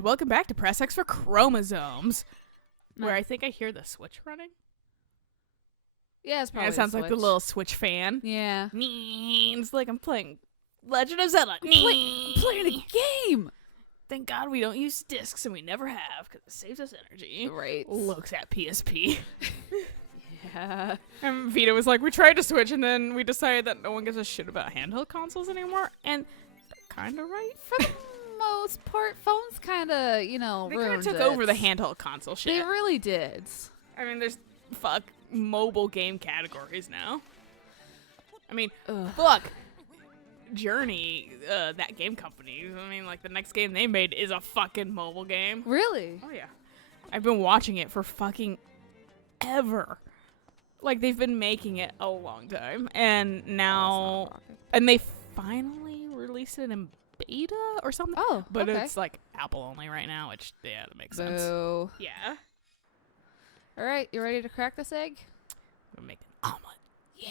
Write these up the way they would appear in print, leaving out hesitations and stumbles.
And welcome back to Press X for Chromosomes, where I think I hear the Switch running. Yeah, it's probably it sounds like the little Switch fan. Yeah. It's like I'm playing Legend of Zelda. I'm playing a game! Thank God we don't use discs, and we never have, because it saves us energy. Right. Looks at PSP. Yeah. And Vita was like, we tried to Switch, and then we decided that no one gives a shit about handheld consoles anymore, and they're kind of right. For the most part, phones kind of, They kind ruined of took it. over the handheld console shit. They really did. I mean, there's mobile game categories now. I mean, Journey, that game company. I mean, like, the next game they made is a fucking mobile game. Really? Oh, yeah. I've been watching it for fucking ever. Like, they've been making it a long time. And now... And they finally released it in beta or something. Oh, but okay. it's, like, Apple only right now, which, yeah, that makes sense. Boo. Yeah. All right, you ready to crack this egg? I'm gonna make an omelet. Yeah.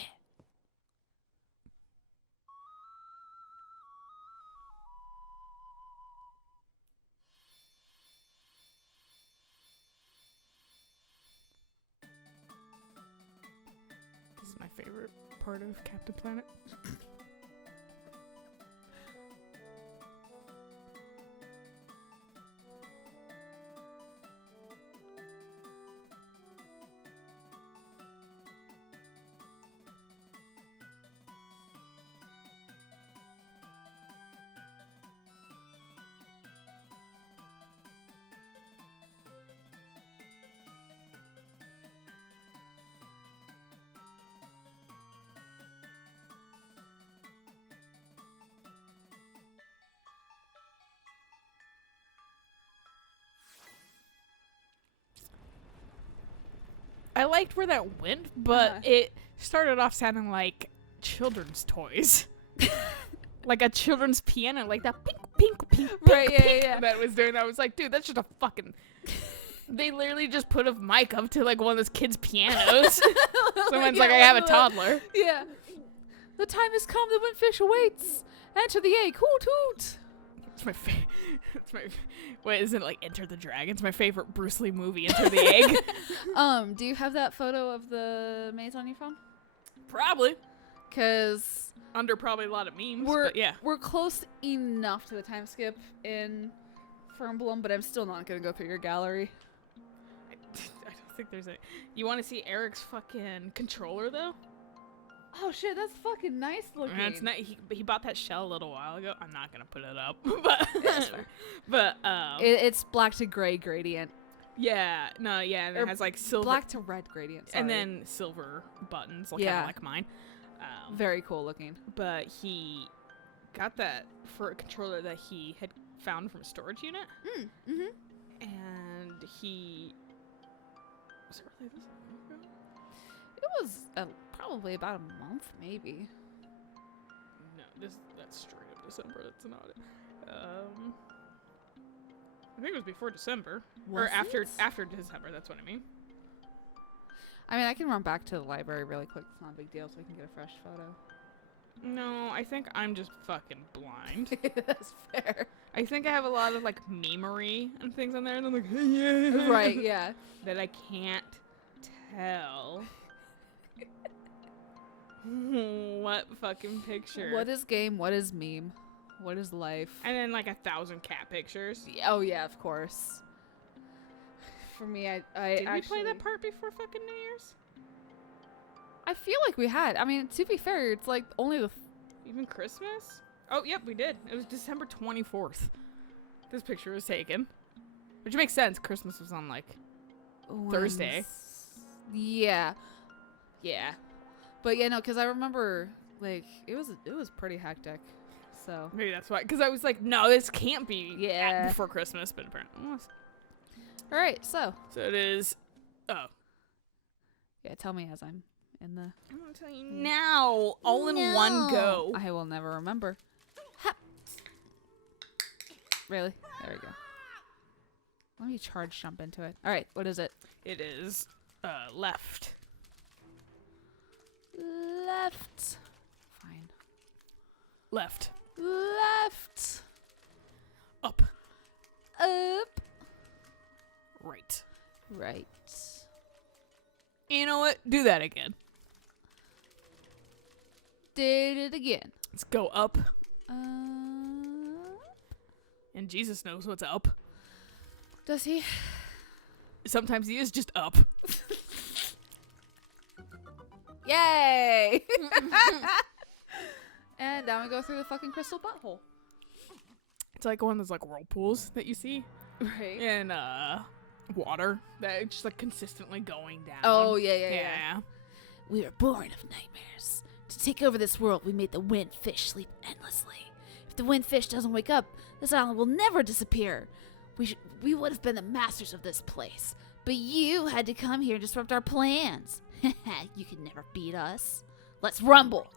This is my favorite part of Captain Planet. I liked where that went, but it started off sounding like children's toys. Like a children's piano, like that pink, pink, pink, Right, pink, yeah, pink yeah. that was doing. I was like, dude, that's just a fucking... They literally just put a mic up to like one of those kids' pianos. Someone's like, I have a toddler. Yeah. The time has come, the windfish awaits. Enter the egg, hoot hoot. It's my favorite. What is it, like Enter the Dragon? It's my favorite Bruce Lee movie, Enter the Egg. Do you have that photo of the maze on your phone? Probably. Because Under probably a lot of memes, we're but yeah. we're close enough to the time skip in Fernblom, but I'm still not going to go through your gallery. I don't think there's a... You want to see Eric's fucking controller, though? Oh shit, that's fucking nice looking. It's not, he bought that shell a little while ago. I'm not going to put it up. But, That's fair. but It's black to gray gradient. yeah. No, yeah. And Or it has like silver... Black to red gradient, sorry. And then silver buttons, kind Yeah. of like mine. Very cool looking. But he got that for a controller that he had found from a storage unit. Mm-hmm. And he... Was it really this long ago? It was probably about a month, maybe. No, that's straight up December. That's not it. I think it was before December. Was or after it? after December, that's what I mean. I mean, I can run back to the library really quick. It's not a big deal, so we can get a fresh photo. No, I think I'm just fucking blind. That's fair. I think I have a lot of like memery and things on there, and I'm like, yeah. Right, yeah. That I can't tell. What fucking picture? What is game? What is meme? What is life? And then like 1,000 cat pictures. Oh yeah, of course. For me, I Did actually... we play that part before fucking New Year's? I feel like we had. I mean, to be fair, it's like only the... Even Christmas? Oh, yep, we did. It was December 24th. This picture was taken. Which makes sense. Christmas was on, like, Thursday. Yeah. Yeah. But yeah, no, because I remember, like, it was pretty hectic. So... Maybe that's why. Because I was like, no, this can't be before Christmas, but apparently it was. All right, so... So it is... Oh. Yeah, tell me as I'm in the... I'm going to tell you now. All in one go. I will never remember. Ha! Really? There we go. Let me charge jump into it. All right, what is it? It is left. Left. Fine. Left. Left. Up. up. Right. Right. You know what? Do that again. Did it again. Let's go up. Uh, And Jesus knows what's up. does he? Sometimes he is just up. Yay! And now we go through the fucking crystal butthole. It's like one of those like whirlpools that you see Right. in water that it's just like consistently going down. Oh, yeah. We were born of nightmares. To take over this world, we made the wind fish sleep endlessly. If the wind fish doesn't wake up, this island will never disappear. We would have been the masters of this place. But you had to come here and disrupt our plans. You can never beat us. Let's rumble.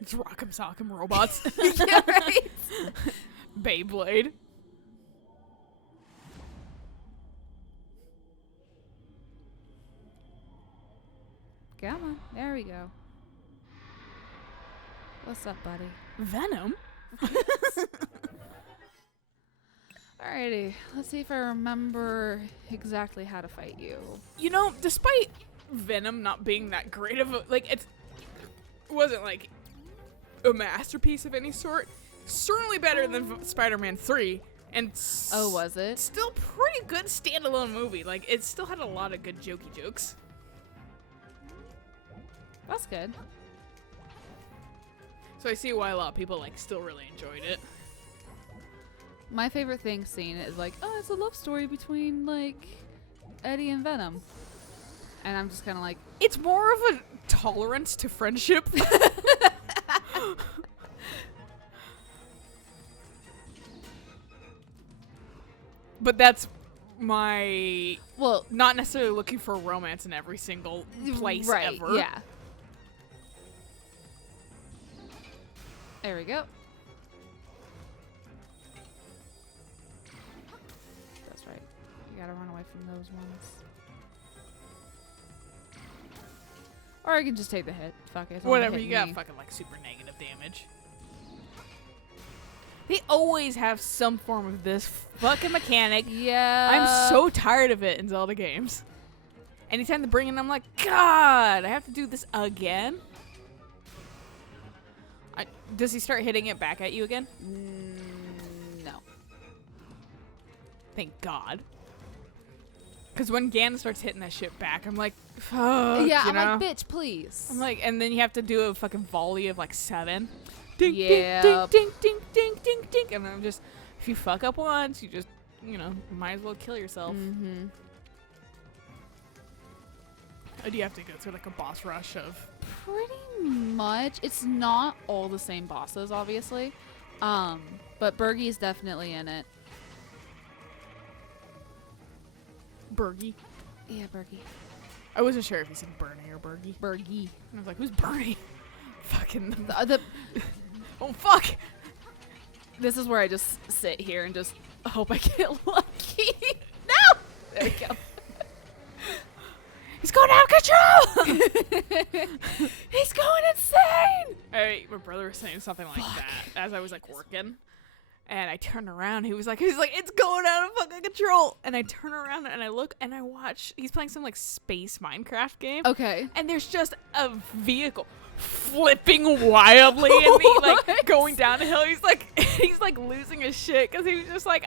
It's rock'em sock'em robots. Yeah, right? Beyblade. Come on. There we go. What's up, buddy? Venom? Alrighty. Let's see if I remember exactly how to fight you. You know, despite Venom not being that great of a it wasn't like a masterpiece of any sort. Certainly better than Spider-Man 3, and Oh, was it? still pretty good standalone movie. Like it still had a lot of good jokey jokes. That's good. So I see why a lot of people like still really enjoyed it. My favorite thing seen is like, oh, it's a love story between like Eddie and Venom. And I'm just kind of like, It's more of a tolerance to friendship. But that's my well, not necessarily looking for romance in every single place right, ever. yeah. There we go. That's right. You gotta run away from those ones. Or I can just take the hit. Fuck it. It's only Whatever, hitting you got me. fucking like super negative damage. They always have some form of this fucking mechanic. Yeah. I'm so tired of it in Zelda games. Anytime they bring it, I'm like, God, I have to do this again? Does he start hitting it back at you again? No. Thank God. Because when Ganon starts hitting that shit back, I'm like, fuck, Yeah, you I'm know? like, bitch, please. I'm like, and then you have to do a fucking volley of like 7. Ding, Yep. ding, ding, ding, ding, ding, ding. And I'm just, if you fuck up once, you just, you know, might as well kill yourself. Mm-hmm. Or do you have to go through like a boss rush of... Pretty much. It's not all the same bosses, obviously. But Bergie's definitely in it. Bergie? Yeah, Bergie. I wasn't sure if he said Bernie or Bergie. Bergie. I was like, who's Bernie? Fucking... The Oh, fuck! This is where I just sit here and just hope I get lucky. No! There we go. He's going out of control! He's going insane! Alright, my brother was saying something like that as I was like working. And I turned around, he's like, it's going out of fucking control. And I turn around and I look and I watch, he's playing some like space Minecraft game. Okay. And there's just a vehicle flipping wildly and me like What? going down a hill. He's like losing his shit because he was just like,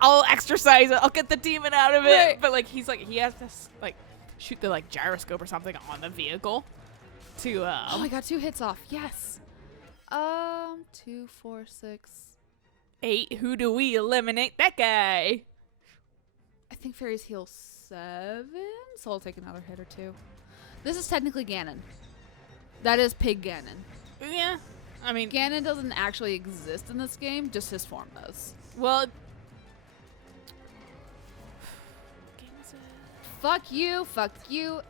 I'll exercise it, I'll get the demon out of it. Right. But like he has to like shoot the like gyroscope or something on the vehicle to Oh, I got 2 hits off. Yes. 2, 4, 6. 8. Who do we eliminate? That guy. I think fairies heal 7, so I'll take another hit or 2. This is technically Ganon. That is Pig Ganon. Yeah. I mean, Ganon doesn't actually exist in this game, just his form does. well, Fuck you,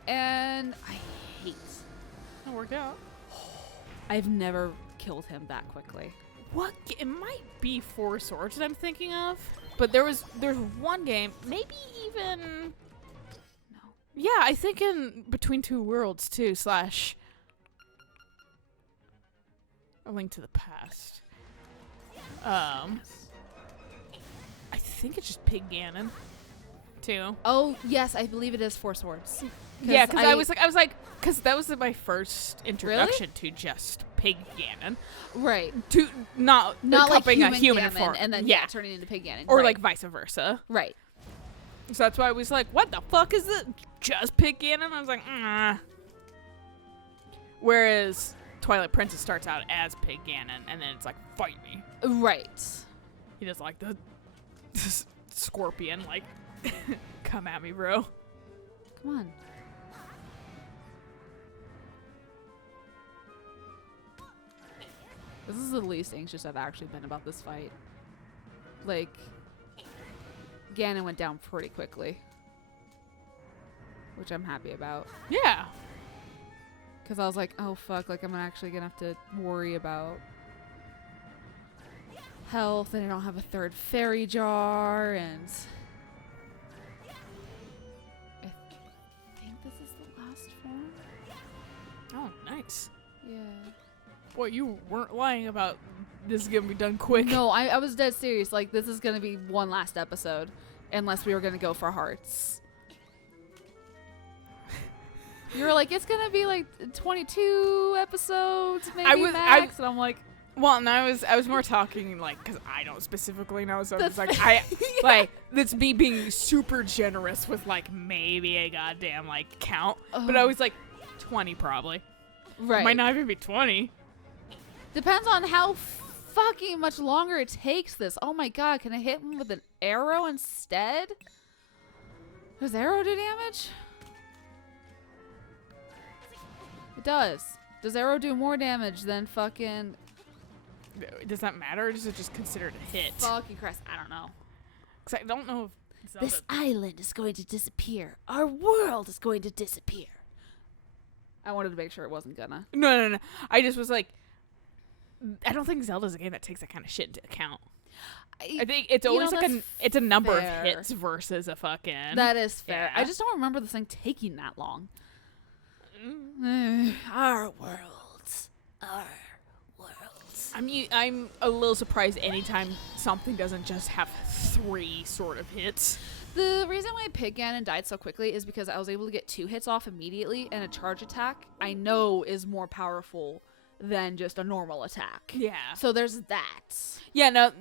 and I hate. it worked out. I've never killed him that quickly. What? It might be Four Swords that I'm thinking of, but there's one game, maybe even. No. Yeah, I think in Between Two Worlds too. / A Link to the Past. think it's just Pig Ganon, too. Oh yes, I believe it is Four Swords. Yeah, because I was like, because that was my first introduction to just Pig Ganon. Right. To not like becoming a human human Ganon, form, and then yeah, turning into Pig Ganon. or right. like vice versa. Right. So that's why I was like, what the fuck is it? Just Pig Ganon? I was like, Whereas Twilight Princess starts out as Pig Ganon, and then it's like, fight me. Right. He does like the scorpion, like, come at me, bro. Come on. This is the least anxious I've actually been about this fight. Like, Ganon went down pretty quickly. Which I'm happy about. Yeah. Because I was like, oh fuck, like I'm actually gonna have to worry about health, and I don't have a third fairy jar, and I think this is the last form. Oh, nice. Yeah. Boy, you weren't lying about this is gonna be done quick. No, I was dead serious. Like, this is gonna be one last episode, unless we were gonna go for hearts. You were like, it's gonna be like 22 episodes, maybe max, and I'm like, well, and I was more talking like, because I don't specifically know, so it's like like that's me being super generous with like maybe a goddamn like count, but I was like 20 probably. right. It might not even be 20. Depends on how fucking much longer it takes this. Oh my god, can I hit him with an arrow instead? Does arrow do damage? It does. Does arrow do more damage than fucking... Does that matter, or is it just considered a hit? Fucking Christ, I don't know. Because I don't know if Zelda... This island is going to disappear. Our world is going to disappear. I wanted to make sure it wasn't gonna. No. I just was like, I don't think Zelda's a game that takes that kind of shit into account. I think it's always like it's a number of hits versus a fucking... That is fair. Yeah. I just don't remember this thing taking that long. Our worlds. Our worlds. I'm a little surprised anytime something doesn't just have 3 sort of hits. The reason why Pig Ganon died so quickly is because I was able to get 2 hits off immediately, and a charge attack I know is more powerful than just a normal attack. Yeah. So there's that. Yeah, no,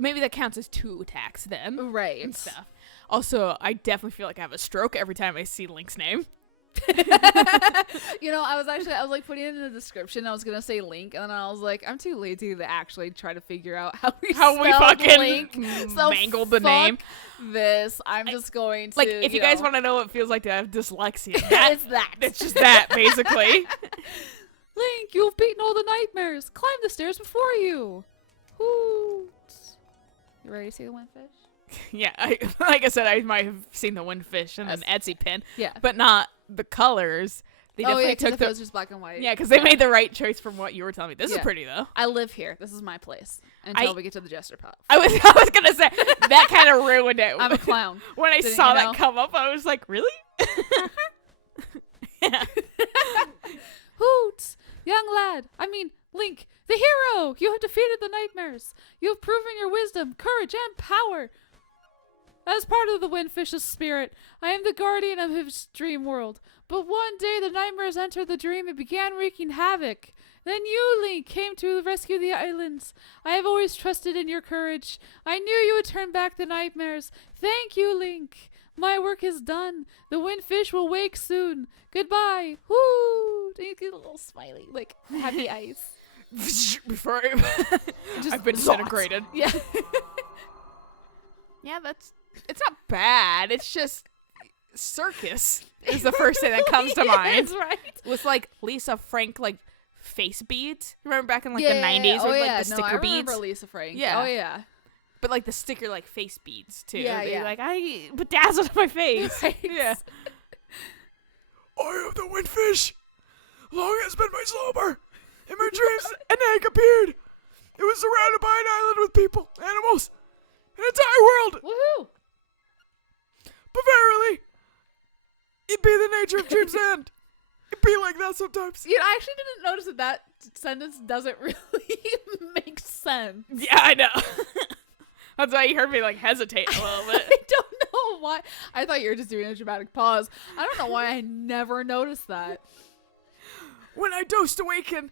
maybe that counts as 2 attacks then. Right. And stuff. Also, I definitely feel like I have a stroke every time I see Link's name. You know, I was like putting it in the description. I was gonna say Link, and then I was like, I'm too lazy to actually try to figure out how we fucking Link. So mangled the fuck name. This I'm just going to Like, if you guys want to know what it feels like to have dyslexia, it's that. It's just that, basically. Link, you've beaten all the nightmares. Climb the stairs before you. Hoot. You ready to see the windfish? Yeah, like I said, I might have seen the windfish and an Etsy pin, Yeah. but not the colors. They definitely took it was just black and white. Yeah, because they made the right choice from what you were telling me. This is Yeah. pretty though. I live here. This is my place until we get to the Jester Puff. I was gonna say that kind of ruined it. I'm a clown. When I Didn't saw you that know? come up, I was like, really? Yeah. Hoot! Young lad, I mean, Link, the hero! You have defeated the nightmares. You have proven your wisdom, courage, and power. As part of the Windfish's spirit, I am the guardian of his dream world. But one day the nightmares entered the dream and began wreaking havoc. Then you, Link, came to rescue the islands. I have always trusted in your courage. I knew you would turn back the nightmares. Thank you, Link. My work is done. The Windfish will wake soon. Goodbye. Woo! And you get a little smiley, like happy eyes. Before Just I've been zot. disintegrated. Yeah. Yeah, it's not bad. It's just circus is the first thing that comes to mind. That's right. With like Lisa Frank like face beads. Remember back in like Yeah, the 90s oh, with yeah. like the sticker I remember beads? Lisa Frank. Yeah. Oh yeah. But like the sticker like face beads too. Yeah, They're yeah. like I bedazzled my face. Right. Yeah. I am the windfish. Long has been my slumber. In my dreams, an egg appeared. It was surrounded by an island with people, animals, an entire world. Woohoo! But verily, it be the nature of dreams end. It be like that sometimes. You know, I actually didn't notice that sentence doesn't really make sense. Yeah, I know. That's why you heard me like hesitate a little bit. I don't know why. I thought you were just doing a dramatic pause. I don't know why I never noticed that. When I dost awaken,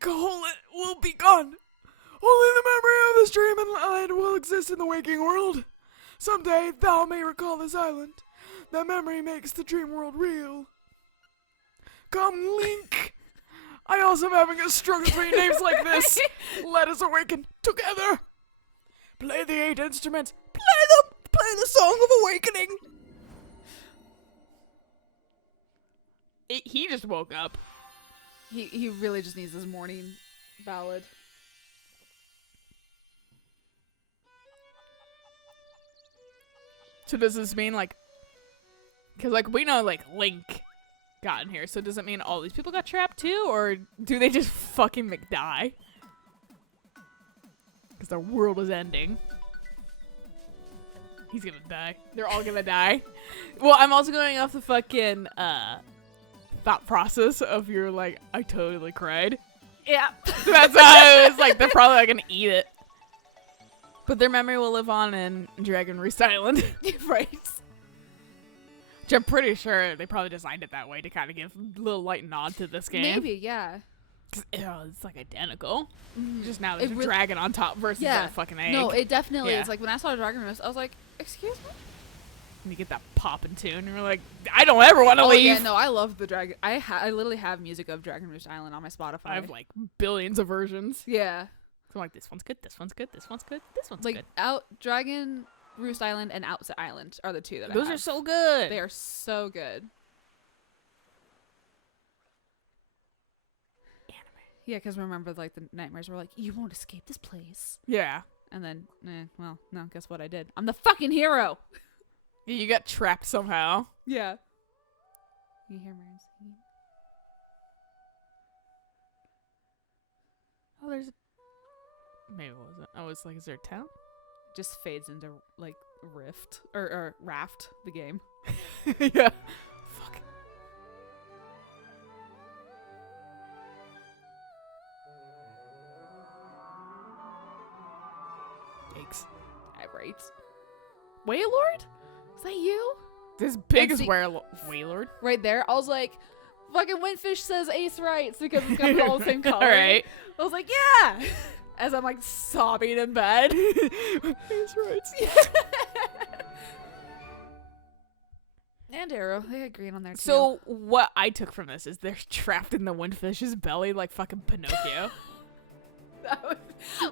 Gaholet will be gone. Only the memory of this dream and land will exist in the waking world. Someday thou may recall this island. That memory makes the dream world real. Come, Link. I also am having a struggle to read names like this. Let us awaken together. Play the 8 instruments. Play the song of awakening. He just woke up. He really just needs his morning ballad. So does this mean like, because like we know like Link got in here, so does it mean all these people got trapped too, or do they just fucking McDie? Because their world is ending. He's gonna die. They're all gonna die. Well, I'm also going off the fucking thought process of your like, I totally cried. Yeah. That's why I was like, they're probably like, gonna eat it. But their memory will live on in Dragon Roost Island. Right. Which I'm pretty sure they probably designed it that way to kind of give a little light nod to this game. Maybe, yeah. 'Cause, it's like identical. Mm. Just now there's It a really- dragon on top versus a fucking egg. No, it definitely Yeah. is. Like, when I saw Dragon Roost, I was like, excuse me? And you get that poppin' tune, and you're like, I don't ever want to Oh, leave. yeah, no, I love the Dragon. I literally have music of Dragon Roost Island on my Spotify. I have like billions of versions. Yeah. So I'm like, this one's good, this one's good, this one's good, this one's Like, good. Dragon Roost Island and Outset Island are the two that I Those have. are so good. They are so good. Yeah, because remember, like, the nightmares were like, you won't escape this place. Yeah. And then, well, no, guess what I did? I'm the fucking hero! You got trapped somehow. Yeah. You hear Marion singing? Oh, there's a... Maybe it wasn't. I was like, is there a town? Just fades into, like, Rift. Or Raft, the game. Yeah. Fuck. Yikes. Right. Waylord? Is that you? This big is see- Waylord. Right there. I was like, fucking Windfish says Ace Rights because it's gonna be all the same color. Alright. I was like, yeah! As I'm like sobbing in bed. That's right. And Arrow. They had green on there too. So what I took from this is they're trapped in the windfish's belly like fucking Pinocchio.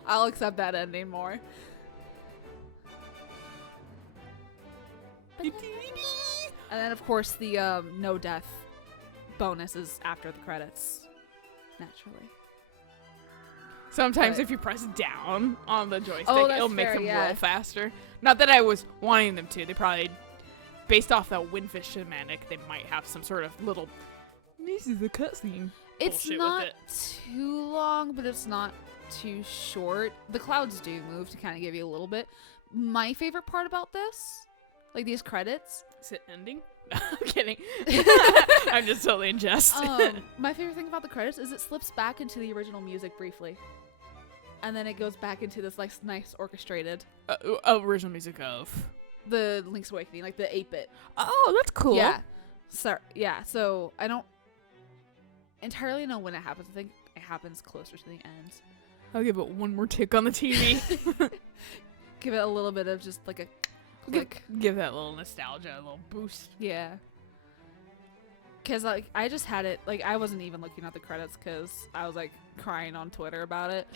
I'll accept that ending more. And then, of course, the no death bonus is after the credits. Naturally. Sometimes But- if you press down on the joystick, Oh, that's it'll make fair, them yeah. roll faster. Not that I was wanting them to. They probably, based off that windfish semantic, they might have some sort of little, this is a cutscene. It's bullshit with not it. too long, but it's not too short. The clouds do move to kind of give you a little bit. My favorite part about this, like these credits, Is it ending? I'm kidding. I'm just totally in jest. my favorite thing about the credits is it slips back into the original music briefly. And then it goes back into this like nice orchestrated, Original music of. the Link's Awakening, like the 8-bit. Oh, that's cool. Yeah. So I don't entirely know when it happens. I think it happens closer to the end. I'll give it one more tick on the TV. Give it a little bit of just like a click. Give that little nostalgia a little boost. Yeah. Cause like I just had it, like I wasn't even looking at the credits because I was like crying on Twitter about it.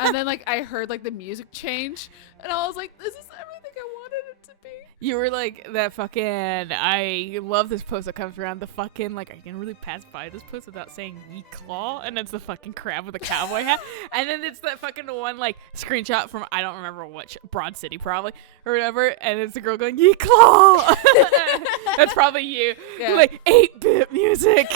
And then like I heard like the music change and I was like, this is everything I wanted it to be. You were like that fucking. I love this post that comes around the fucking like I can really pass by this post without saying ye claw, and it's the fucking crab with a cowboy hat, and then it's that fucking one like screenshot from I don't remember which Broad City probably or whatever, and it's the girl going ye claw. That's probably you. Yeah. You're like 8-bit music.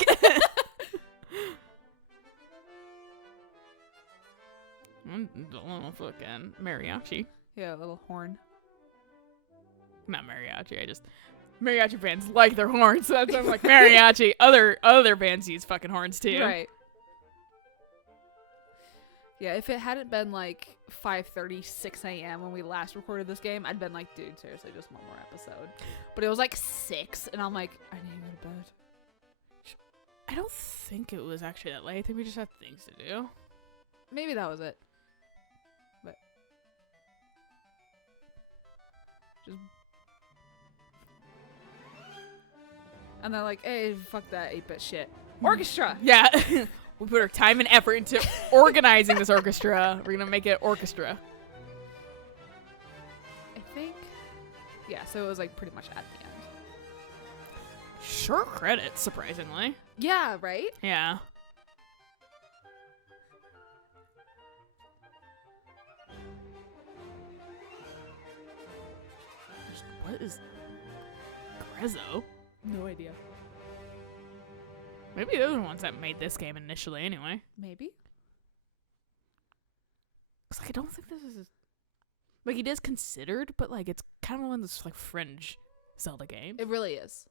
Fucking mariachi. Yeah, a little horn. Not mariachi. Mariachi bands like their horns. So that's why I'm like mariachi. Other bands use fucking horns too. Right. Yeah, if it hadn't been like 5:30, 6 a.m. when we last recorded this game, I'd been like, dude, seriously, just one more episode. But it was like 6, and I'm like, I need to go to bed. I don't think it was actually that late. I think we just had things to do. Maybe that was it. But just and they're like, hey, fuck that 8-bit shit. Orchestra! Yeah. We put our time and effort into organizing this orchestra. We're gonna make it orchestra. I think. Yeah, so it was like pretty much at the end. Sure credits, surprisingly. Yeah, right? Yeah. What is Grezzo? No idea. Maybe those are the ones that made this game initially anyway. Maybe? Cause like I don't think this is like it is considered, but like it's kind of one of those like fringe Zelda games. It really is.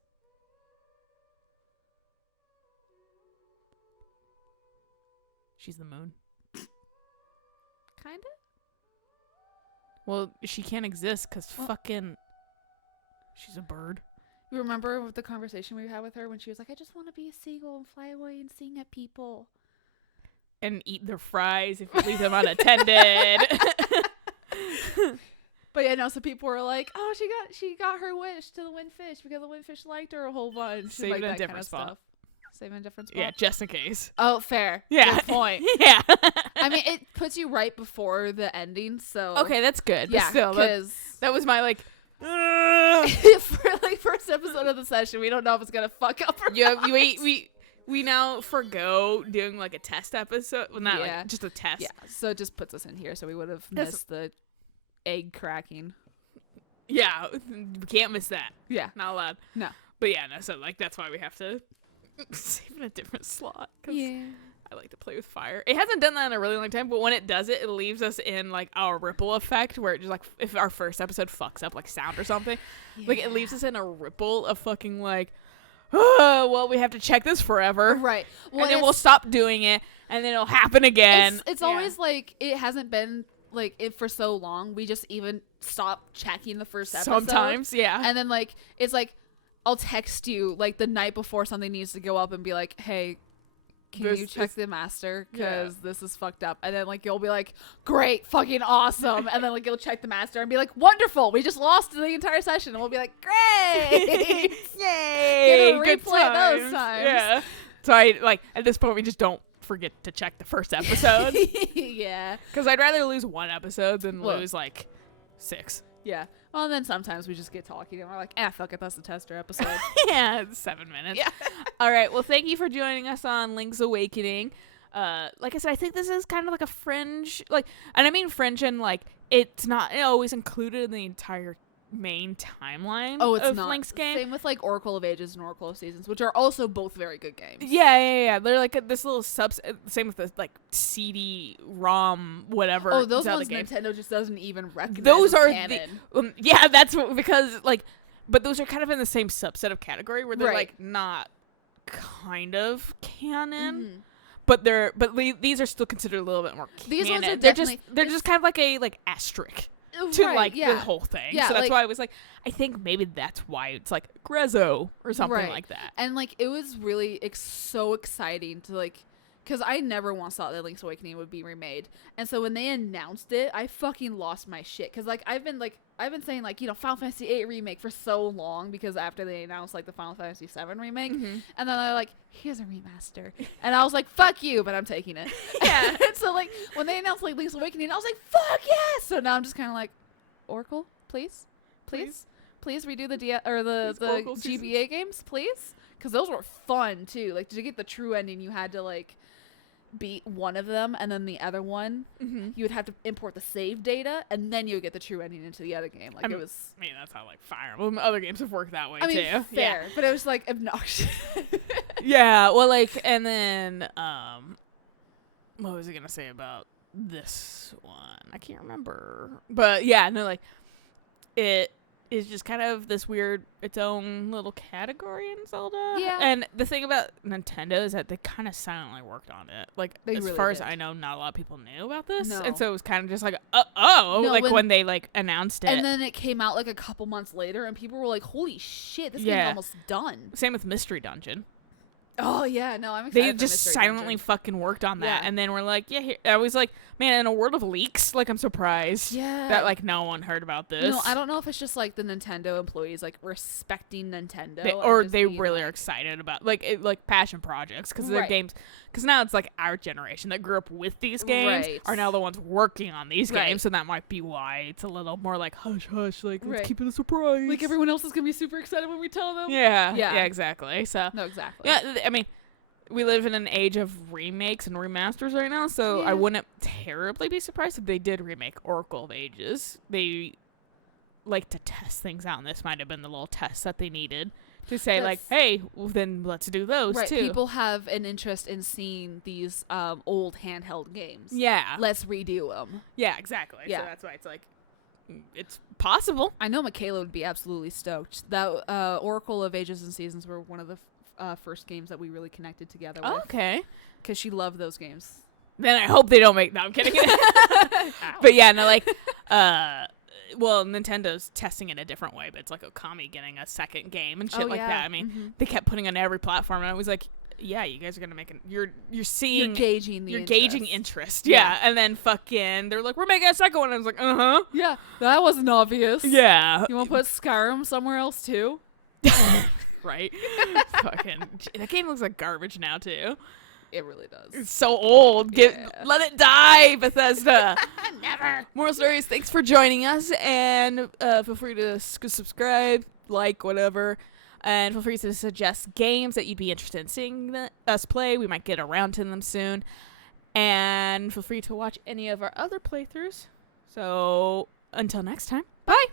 She's the moon. Kinda? Well, she can't exist because Well- fucking she's a bird. You remember the conversation we had with her when she was like, I just want to be a seagull and fly away and sing at people. And eat their fries if you leave them unattended. But yeah, no, so people were like, oh, she got her wish to the windfish because the windfish liked her a whole bunch. Save like it in a that different kind of spot. stuff. Save it in a different spot? Yeah, just in case. Oh, fair. Yeah. Good point. Yeah. I mean, it puts you right before the ending, so. Okay, that's good. But Yeah, still, because that was my like. for like first episode of the session, we don't know if it's going to fuck up or Yeah, not. we now forgo doing like a test episode. Well, not Yeah. like just a test. Yeah, so it just puts us in here, so we would have That's- missed the egg cracking. Yeah, we can't miss that. Yeah. Not allowed. No. But yeah, no. So like that's why we have to save in a different slot. 'Cause I like to play with fire. It hasn't done that in a really long time, but when it does it, it leaves us in like our ripple effect where it just like if our first episode fucks up like sound or something, like it leaves us in a ripple of fucking like, oh, well, we have to check this forever. Right. Well, And then we'll stop doing it, and then it'll happen again. It's Yeah. always like it hasn't been like it for so long. We just even stop checking the first episode. Sometimes, yeah. And then like it's like I'll text you like the night before something needs to go up and be like, hey, can This you check is- the master because this is fucked up? And then like you'll be like, great, fucking awesome. And then like you'll check the master and be like, wonderful, we just lost the entire session. And we'll be like, great, Yay! Get a Good replay those times. times. Yeah. So I like at this point we just don't forget to check the first episode yeah. because I'd rather lose one episode than Well- lose like 6. Yeah. Well, and then sometimes we just get talking and we're like, fuck it, that's the tester episode. Yeah, it's 7 minutes. Yeah. All right. Well, thank you for joining us on Link's Awakening. Like I said, I think this is kind of like a fringe, like, and I mean fringe, and like it's not always included in the entire main timeline. Oh, it's of not. Link's game. Same with like Oracle of Ages and Oracle of Seasons, which are also both very good games. Yeah. They're like this little same with the like CD-ROM, whatever. Oh, those Zelda ones games. Nintendo just doesn't even recognize. Those as are canon. yeah, that's what, because like, but those are kind of in the same subset of category where they're Right. like not kind of canon. Mhm. But these are still considered a little bit more canon. These ones are they're definitely- just kind of like a like asterisk to Right, like yeah. the whole thing. Yeah, so that's like- why I was like, I think maybe that's why it's like Grezzo or something Right. like that. And like it was really so exciting to like, because I never once thought that Link's Awakening would be remade, and so when they announced it, I fucking lost my shit. Because like I've been saying like, you know, Final Fantasy VIII remake for so long, because after they announced like the Final Fantasy VII remake, Mhm. and then they're like, here's a remaster, and I was like, fuck you, but I'm taking it. Yeah. And so like when they announced like Link's Awakening, I was like, fuck yes. So now I'm just kind of like, Oracle, please redo the Please, the Oracle GBA games, please, because those were fun too. Like to get the true ending, you had to like beat one of them, and then the other one Mm-hmm. you would have to import the save data, and then you would get the true ending into the other game. Like it was. I mean, that's how like Fire Emblem other games have worked that way I mean, too. fair, but it was like obnoxious. Yeah. Well, like, and then what was I gonna say about this one? I can't remember. But yeah, no, like it. is just kind of this weird, its own little category in Zelda. Yeah. And the thing about Nintendo is that they kind of silently worked on it. Like, They as really far as did. I know, not a lot of people knew about this. No. And so it was kind of just like, No, like when- when they like announced it. And then it came out like a couple months later, and people were like, "Holy shit, this game's Yeah. almost done." Same with Mystery Dungeon. Oh yeah, no, I'm excited. They for just Mystery silently Dungeon. fucking worked on that. Yeah. And then we're like, yeah, here. I was like, man, in a world of leaks, like, I'm surprised Yeah. that like no one heard about this. No, I don't know if it's just like the Nintendo employees like respecting Nintendo, They, and or just they being really like, are excited about like passion projects because their Right. games, because now it's like our generation that grew up with these games Right. are now the ones working on these Right. games, so that might be why it's a little more like hush hush, like let's Right. keep it a surprise. like everyone else is gonna be super excited when we tell them. yeah, Yeah. yeah, exactly. So No, exactly. yeah, I mean, we live in an age of remakes and remasters right now, so I Yeah. wouldn't terribly be surprised if they did remake Oracle of Ages. They like to test things out, and this might have been the little test that they needed to say, like, That's- hey, well, then let's do those Right. too. People have an interest in seeing these old handheld games. Yeah. Let's redo them. Yeah, exactly. Yeah. So that's why it's like, it's possible. I know Michaela would be absolutely stoked. That Oracle of Ages and Seasons were one of the first games that we really connected together with. Okay. Because she loved those games. Then I hope they don't make. No, I'm kidding. But yeah, no, like, well, Nintendo's testing it a different way, but it's like Okami getting a second game and shit Oh, like yeah. that. I mean, Mhm. they kept putting it on every platform, and I was like, yeah, you guys are gonna make it. You're seeing. You're gauging the You're interest. gauging interest. Yeah. Yeah. And then fucking, they're like, we're making a second one. I was like, uh-huh. Yeah, that wasn't obvious. Yeah. You want to put Skyrim somewhere else too? Right? Fucking, that game looks like garbage now, too. It really does. It's so old. Yeah. Let it die, Bethesda. Never. Moral Stories, thanks for joining us, and feel free to subscribe, like, whatever, and feel free to suggest games that you'd be interested in seeing us play. We might get around to them soon, and feel free to watch any of our other playthroughs. So, until next time, bye!